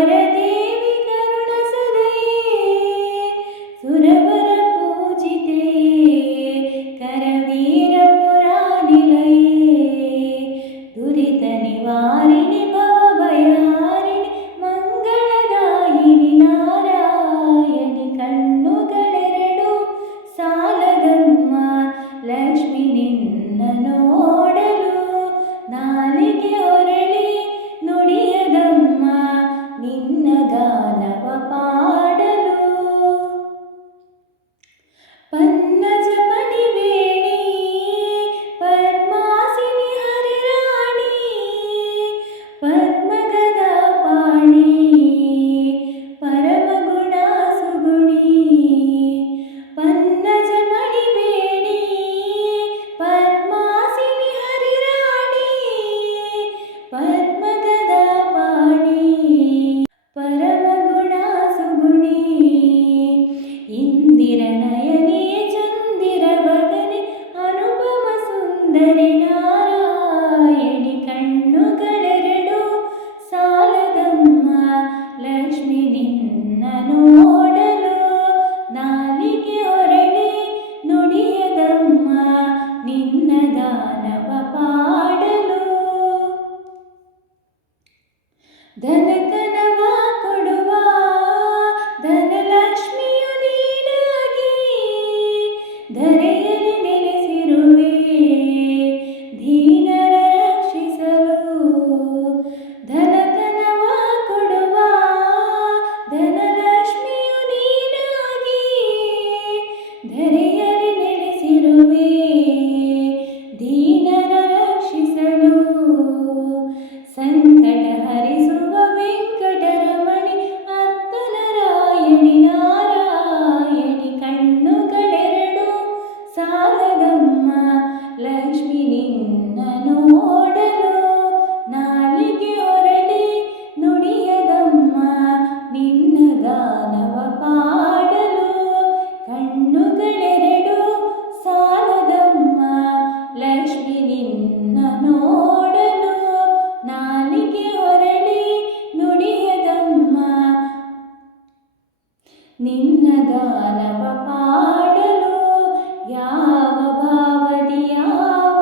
ವರದೇವಿ ಕರುಣಸದಯೇ ಸುರವರ पूजिते करवीर पुरानिलये दुरित निवारिणि भवभयहारिणि मंगलदायिनि नारायणि कಣ್ಣುಗಳೆರಡು ಸಾಲದಮ್ಮ ಲಕ್ಷ್ಮಿ ನಿನ್ನ ನೋಡಲು ನಾಲಿಗೆ ಹೊರಳಿ ನುಡಿಯದಮ್ಮ ನಿನ್ನ ಗಾನವ ಪಾಡಲು ಪನ್ನಜ ಪಣಿವೇಣಿ ಪದ್ಮಾಸಿನಿ ಹರಿರಾಣಿ ಪದ್ಮಗದ ಪಾಣಿ ಪರಮಗುಣ ಸುಗುಣಿ ಪನ್ನಜ ಪಣಿವೇಣಿ ಪದ್ಮಾಸಿನಿ ಹರಿರಾಣಿ ಪದ್ಮಗದ ಪಾಣಿ ಪರಮಗುಣ ಸುಗುಣಿ ಇಂದಿರ ನಯನಿ ಚಂದಿರ ವದನೆ ಅನುಪಮ ಸುಂದರಿ ನಾರಾಯಣಿ ಕಣ್ಣುಗಳೆರಡು ಸಾಲದಮ್ಮ ಲಕ್ಷ್ಮಿ ನಿನ್ನ ನೋಡಲು ನಾಲಿಗೆ ಹೊರಳಿ ನುಡಿಯದಮ್ಮ ನಿನ್ನ ಗಾನವ ಪಾಡಲು ಧನಕನವ ಕೊಡುವ ಧನಲಕ್ಷ್ಮಿಯು ನೀನಾಗಿ ಧರೆಯಲ್ಲಿ ನೆಲೆಸಿರುವೆ ದೀನರ ರಕ್ಷಿಸಲು ಧನಕನವ ಕೊಡುವ ಧನಲಕ್ಷ್ಮಿಯು ನೀನಾಗಿ ಧರೆಯಲ್ಲಿ ನೆಲೆಸಿರುವೆ ದೀನರ ರಕ್ಷಿಸಲು ಸಂಕಟ ಹರಿಸುವ ವೆಂಕಟರಮಣಿ ಅತ್ತನರಾಯಣಿ ನಾರಾಯಣಿ ಕಣ್ಣುಗಳೆರಡು ಸಾಲದಮ್ಮ ಲಕ್ಷ್ಮಿ ನಿನ್ನ ನೋಡಲು ನಾಲಿಗೆ ಹೊರಳಿ ನುಡಿಯದಮ್ಮ ನಿನ್ನ ಗಾನವ ಪಾಡಲು ಕಣ್ಣುಗಳೆರಡು ಸಾಲದಮ್ಮ ಲಕ್ಷ್ಮಿ ನಿನ್ನ ನೋಡಲು ನಾಲಿಗೆ ಹೊರಳಿ ನುಡಿಯದಮ್ಮ ನಿನ್ನ ಗಾನವ ಪಾಡಲು ಯಾವ ಭಾವದಿ ಯಾವ